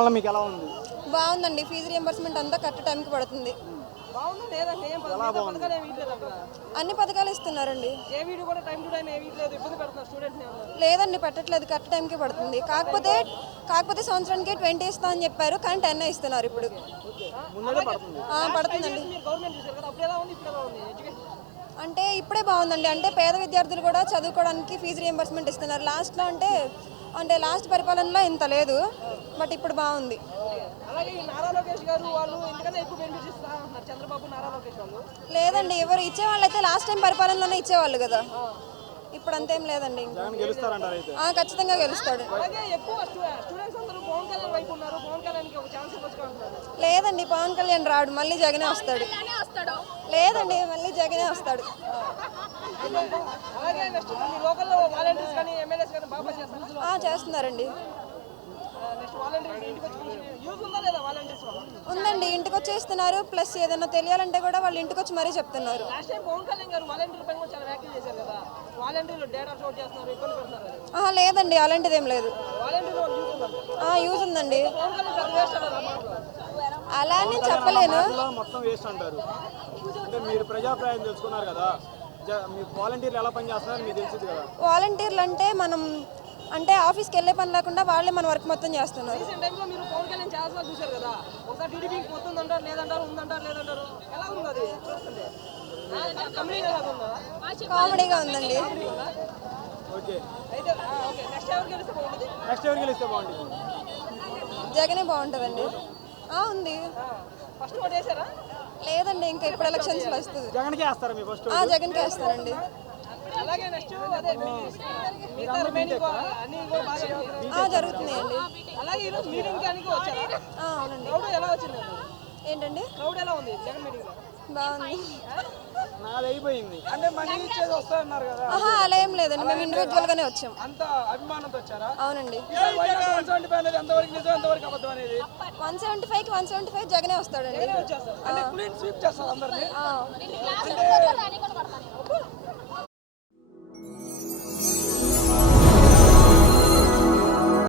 పరిపాలన మీకు ఎలా ఉంది? బాగుందండి. ఫీజు రియంబర్స్మెంట్ అంతా కరెక్ట్ టైంకి పడుతుంది. అన్ని పథకాలు ఇస్తున్నారండి. లేదండి, పెట్టట్లేదు. కరెక్ట్ టైంకి పడుతుంది. కాకపోతే సంవత్సరానికి 20 ఇస్తా అని చెప్పారు, కానీ 10 ఇస్తున్నారు ఇప్పుడు. పడుతుందండి. అంటే ఇప్పుడే బాగుందండి. అంటే పేద విద్యార్థులు కూడా చదువుకోవడానికి ఫీజు రియంబర్స్మెంట్ ఇస్తున్నారు. లాస్ట్లో అంటే లాస్ట్ పరిపాలనలో ఇంత లేదు, బట్ ఇప్పుడు బాగుంది. లేదండి, ఎవరు ఇచ్చేవాళ్ళు అయితే లాస్ట్ టైం పరిపాలనలోనే ఇచ్చేవాళ్ళు కదా. ఇప్పుడు అంతేం లేదండి. ఖచ్చితంగా గెలుస్తాడు. లేదండి, పవన్ కళ్యాణ్ రాడు, మళ్ళీ జగనే వస్తాడు. లేదండి, మళ్ళీ జగనే వస్తాడు. చేస్తున్నారండి. ఉందండి, ఇంటికి వచ్చేస్తున్నారు. ప్లస్ ఏదైనా తెలియాలంటే కూడా వాళ్ళు ఇంటికి వచ్చి మరీ చెప్తున్నారు. లేదండి, అలాంటిది ఏం లేదు. యూజ్ ఉందండి. అలా అని చెప్పలేను. వాలంటీర్లు అంటే మనం అంటే ఆఫీస్కి వెళ్ళే పని లేకుండా వాళ్ళే మన వర్క్ మొత్తం చేస్తున్నారు. కామెడీగా ఉందండి. జగనే బాగుంటుందండి. ఉంది. లేదండి, ఇంకా ఇప్పుడు ఎలక్షన్స్ వస్తుంది. జగన్కే వేస్తారండి. జరుగుతున్నాయండి. అవునండి. ఏంటండి, బాగుంది. అలా ఏం లేదండి, మేము ఇండివిజువల్ గానే వచ్చాం. అవునండి. 175కి 175 జగనే వస్తాడండి.